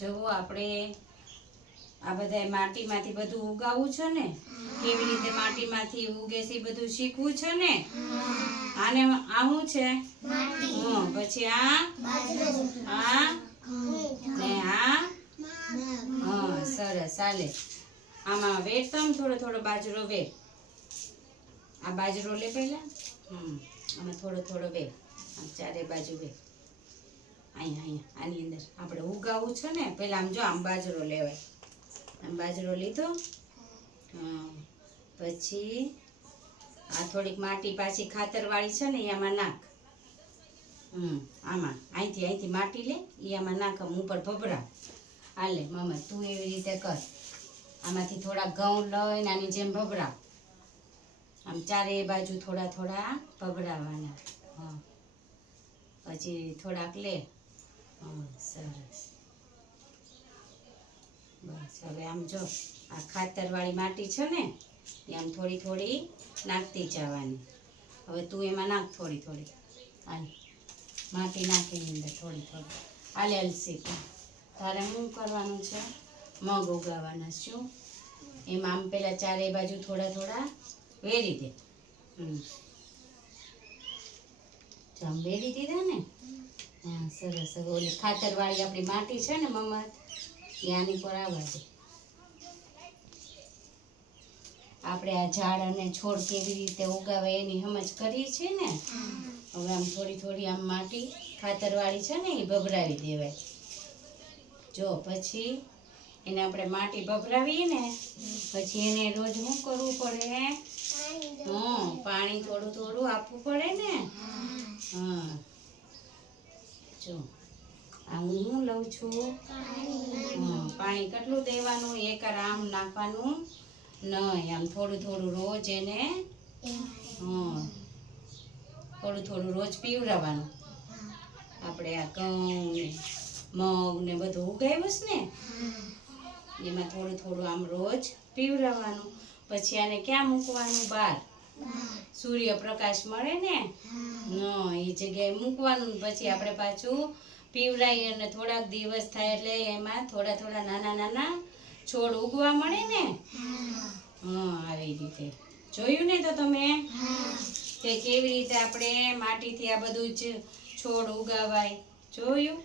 જુઓ આપણે આ બધા માટીમાંથી બધું ઉગાવવું છે ને? કેવી રીતે માટીમાંથી ઉગે છે એ બધું શીખવું છે ને? આને આ શું છે હં, પછી આ? આ? ને આ? હા સરસ ચાલે. આમાં વેટ તમ થોડો થોડો બાજરો વેર આ બાજરો લે પહેલા? હમ આમાં થોડો થોડો આમ ચારે બાજુ વેર અહીંયા અહીંયા આની અંદર. આપણે ઉગાવવું છે ને, પહેલાં આમ જો આમ બાજરો લેવાય. આમ બાજરો લીધો. પછી આ થોડીક માટી પાછી ખાતરવાળી છે ને એ આમાં નાખ. હમ, આમાં. અહીંથી અહીંથી માટી લે એ આમાં નાખ ઉપર ભભરા. હાલે મમ્મી તું એવી રીતે કર. આમાંથી થોડા ઘઉં લઈને આની જેમ ભભરા. આમ ચારે બાજુ થોડા થોડા ભભરાવાના. હા. પછી થોડાક લે. સરસ. બસ, હવે આમ જો, આ ખાતરવાળી માટી છે ને, એ આમ થોડી થોડી નાખતી જવાની. હવે તું એમાં નાખ થોડી થોડી. હાલ, માટી નાખીની અંદર થોડી થોડી. હાલે પણ તારે શું કરવાનું છે? મગ ઉગાવવાના શું એમાં આમ પેલા ચારે બાજુ થોડા થોડા વેરી દે. હમ. વેરી દીધા ને? હા સરસ. હવે ઓલી ખાતરવાળી આપણી માટી છે ને મમ્મા એ આની પર આવે છે આપણે આ ઝાડ અને છોડ કેવી રીતે ઉગાવે એની સમજ કરીએ છીએ ને? હવે આમ થોડી થોડી આમ માટી ખાતરવાળી છે ને એ ભભરાવી દેવાય. જો પછી એને આપણે માટી ભભરાવીએ ને પછી એને રોજ શું કરવું પડે? હં પાણી થોડું થોડું આપવું પડે ને? હા. જો આ હું લઉં છું? પાણી કેટલું દેવાનું? એક આમ નાખવાનું નહીં, આમ થોડું થોડું રોજ એને થોડું થોડું રોજ પીવડાવવાનું. આપણે આ ઘઉં ને મગ ને બધું ઉગાવ્યું છે ને? એમાં થોડું થોડું આમ રોજ પીવડાવવાનું. પછી આને ક્યાં મૂકવાનું? બહાર. સૂર્યપ્રકાશ મળે ને? એ જગ્યાએ મૂકવાનું. પછી આપણે પાછું પીવડાવીએ અને થોડાક દિવસ થાય એટલે એમાં થોડા થોડા નાના નાના છોડ ઉગવા મળે ને? હા. આવી રીતે. જોયું ને તો તમે? કે કેવી રીતે આપણે માટીથી આ બધું જ છોડ ઉગાવાય? જોયું?